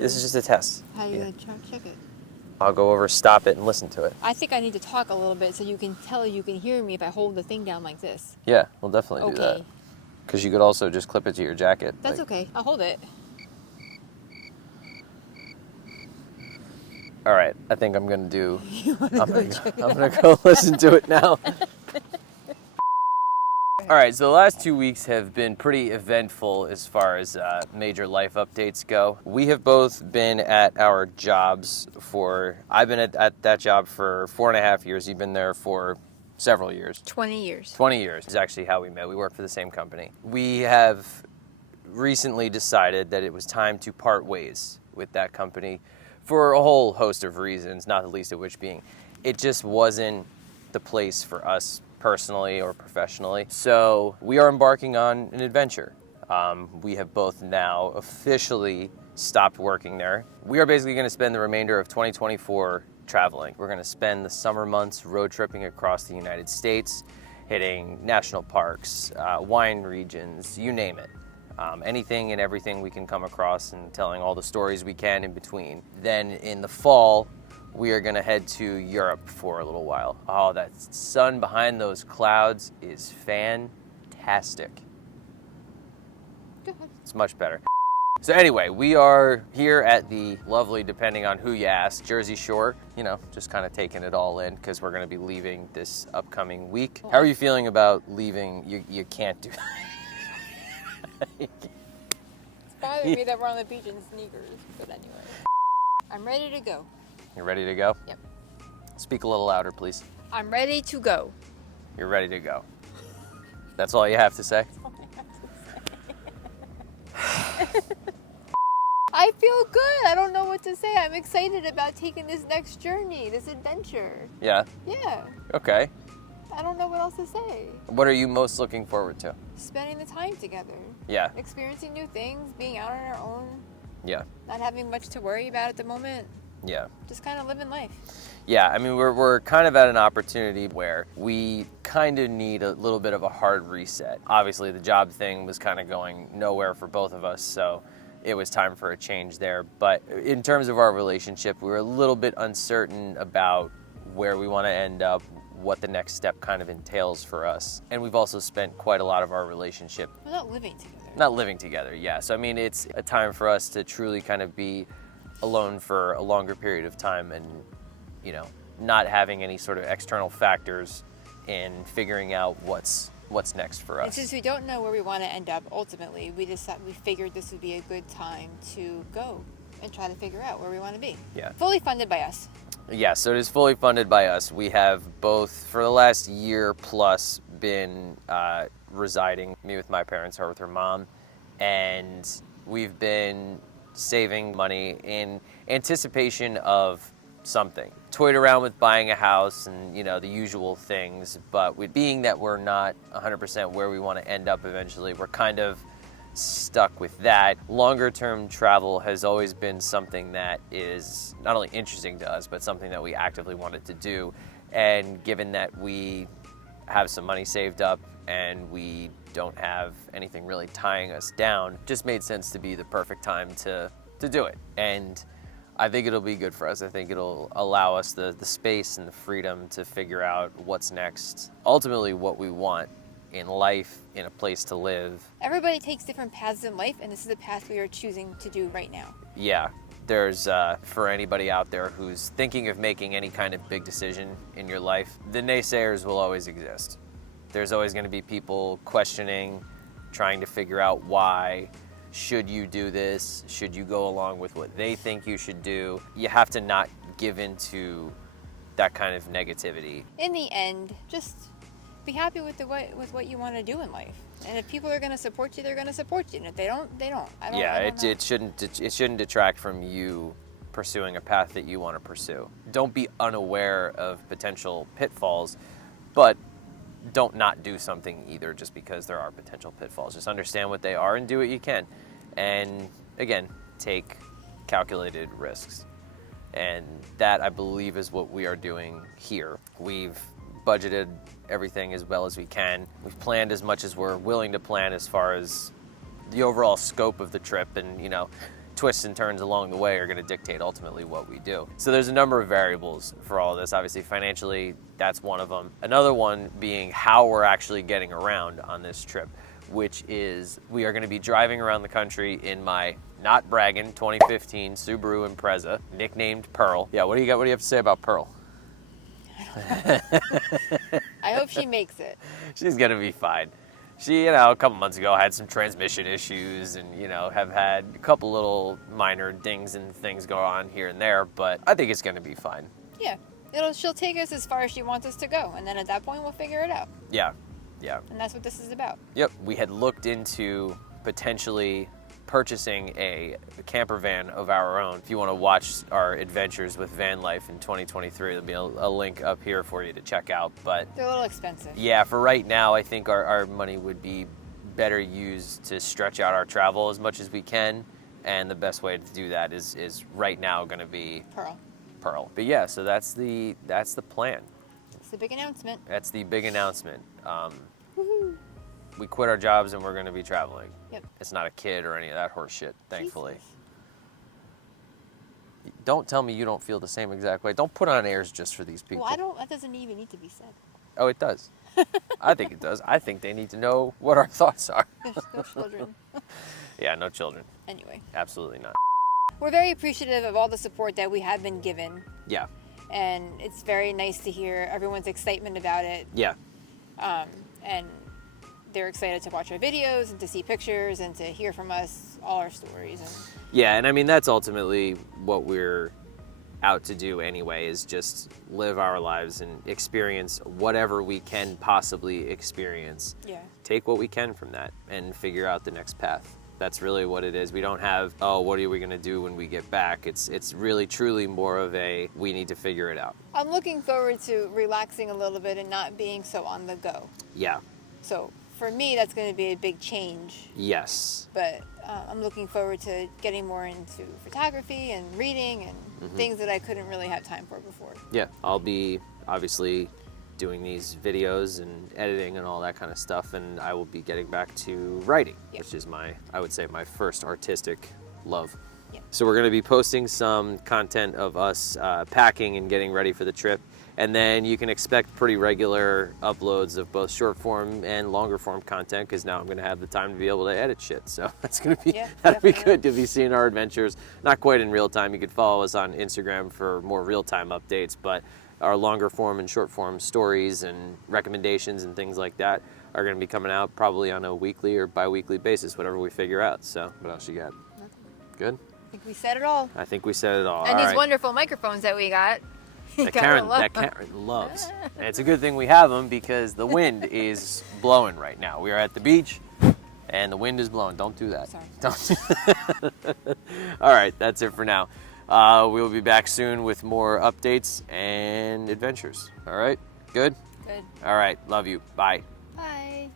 This is just a test. How are you going to check it? I'll go over, stop it, and listen to it. I think I need to talk a little bit so you can hear me if I hold the thing down like this. Yeah, we'll definitely do that. Because you could also just clip it to your jacket. That's okay. I'll hold it. All right, I think I'm going to do... I'm going to go listen to it now. All right, so the last 2 weeks have been pretty eventful as far as major life updates go. We have both been at our jobs I've been at that job for 4.5 years. You've been there for several years. 20 years. 20 years is actually how we met. We work for the same company. We have recently decided that it was time to part ways with that company for a whole host of reasons, not the least of which being it just wasn't the place for us personally or professionally. So we are embarking on an adventure. We have both now officially stopped working there. We are basically going to spend the remainder of 2024 traveling. We're going to spend the summer months road tripping across the United States, hitting national parks, wine regions, you name it. Anything and everything we can come across and telling all the stories we can in between. Then in the fall, we are going to head to Europe for a little while. Oh, that sun behind those clouds is fantastic. Go ahead. It's much better. So anyway, we are here at the lovely, depending on who you ask, Jersey Shore. You know, just kind of taking it all in because we're going to be leaving this upcoming week. How are you feeling about leaving? You can't do that. It's bothering me that we're on the beach in sneakers, but anyway. I'm ready to go. You're ready to go? Yep. Speak a little louder, please. I'm ready to go. You're ready to go. That's all you have to say? I feel good. I don't know what to say. I'm excited about taking this next journey, this adventure. Yeah? Yeah. Okay. I don't know what else to say. What are you most looking forward to? Spending the time together. Yeah. Experiencing new things, being out on our own. Yeah. Not having much to worry about at the moment. Yeah. Just kind of living life. Yeah, I mean, we're kind of at an opportunity where we kind of need a little bit of a hard reset. Obviously, the job thing was kind of going nowhere for both of us, so it was time for a change there. But in terms of our relationship, we were a little bit uncertain about where we want to end up, what the next step kind of entails for us. And we've also spent quite a lot of our relationship... We're not living together. Not living together, yeah. So, I mean, it's a time for us to truly kind of be alone for a longer period of time and, you know, not having any sort of external factors in figuring out what's next for us. And since we don't know where we want to end up ultimately, we figured this would be a good time to go and try to figure out where we want to be. Yeah. Fully funded by us. Yeah, so it is fully funded by us. We have both, for the last year plus, been residing, me with my parents, her with her mom, and we've been saving money in anticipation of something. Toyed around with buying a house and, you know, the usual things, but being that we're not 100% where we want to end up eventually, we're kind of stuck with that. Longer term travel has always been something that is not only interesting to us, but something that we actively wanted to do. And given that we have some money saved up and we don't have anything really tying us down, just made sense to be the perfect time to do it. And I think it'll be good for us. I think it'll allow us the space and the freedom to figure out what's next, ultimately what we want in life, in a place to live. Everybody takes different paths in life, and this is the path we are choosing to do right now. Yeah, there's, for anybody out there who's thinking of making any kind of big decision in your life, the naysayers will always exist. There's always going to be people questioning, trying to figure out why. Should you do this? Should you go along with what they think you should do? You have to not give into that kind of negativity. In the end, just be happy with what you want to do in life. And if people are going to support you, they're going to support you. And if they don't, they don't. It shouldn't detract from you pursuing a path that you want to pursue. Don't be unaware of potential pitfalls, but don't not do something either just because there are potential pitfalls. Just understand what they are and do what you can. And again, take calculated risks. And that, I believe, is what we are doing here. We've budgeted everything as well as we can. We've planned as much as we're willing to plan as far as the overall scope of the trip. And, you know, twists and turns along the way are going to dictate ultimately what we do. So there's a number of variables for all this. Obviously, financially, that's one of them. Another one being how we're actually getting around on this trip, which is we are going to be driving around the country in my, not bragging, 2015 Subaru Impreza, nicknamed Pearl. Yeah, what do you got? What do you have to say about Pearl? I hope she makes it. She's going to be fine. She, a couple months ago had some transmission issues and, have had a couple little minor dings and things go on here and there, but I think it's going to be fine. Yeah. She'll take us as far as she wants us to go, and then at that point we'll figure it out. Yeah. And that's what this is about. Yep. We had looked into potentially purchasing a camper van of our own. If you want to watch our adventures with Vanlife in 2023, there'll be a link up here for you to check out. But they're a little expensive. Yeah, for right now, I think our money would be better used to stretch out our travel as much as we can. And the best way to do that is right now going to be Pearl. But yeah, so that's the plan. It's the big announcement. That's the big announcement. We quit our jobs and we're going to be traveling. Yep. It's not a kid or any of that horse shit, thankfully. Jesus. Don't tell me you don't feel the same exact way. Don't put on airs just for these people. Well, that doesn't even need to be said. Oh, it does. I think it does. I think they need to know what our thoughts are. There's no children. Yeah, no children. Anyway. Absolutely not. We're very appreciative of all the support that we have been given. Yeah. And it's very nice to hear everyone's excitement about it. Yeah. And they're excited to watch our videos and to see pictures and to hear from us all our stories. Yeah, and I mean, that's ultimately what we're out to do anyway, is just live our lives and experience whatever we can possibly experience. Yeah. Take what we can from that and figure out the next path. That's really what it is. We don't have, what are we going to do when we get back? It's really, truly more of we need to figure it out. I'm looking forward to relaxing a little bit and not being so on the go. Yeah. So for me, that's going to be a big change. Yes. But I'm looking forward to getting more into photography and reading and things that I couldn't really have time for before. Yeah, I'll be obviously doing these videos and editing and all that kind of stuff, and I will be getting back to writing, which is I would say my first artistic love. Yep. So we're going to be posting some content of us packing and getting ready for the trip, and then you can expect pretty regular uploads of both short form and longer form content, because now I'm going to have the time to be able to edit shit. So that's going to be that'd be good to be seeing our adventures, not quite in real time. You could follow us on Instagram for more real time updates, but our longer form and short form stories and recommendations and things like that are going to be coming out probably on a weekly or bi-weekly basis, whatever we figure out. So what else you got? Nothing. Good? I think we said it all. I think we said it all. And all these wonderful microphones that we got. That Karen loves. And it's a good thing we have them, because the wind is blowing right now. We are at the beach and the wind is blowing. Don't do that. Sorry. Don't. All right, that's it for now. We'll be back soon with more updates and adventures. All right? Good? Good. All right. Love you. Bye. Bye.